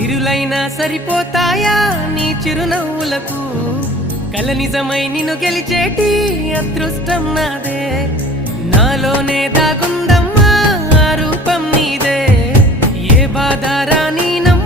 సిరులైనా సరిపోతాయా నీ చిరునవ్వులకు కల నిజమై నిన్ను గెలిచేటి అదృష్టం నాదే నాలోనే దాగుందమ్మా ఆ రూపం నీదే ఏ బాధ రాని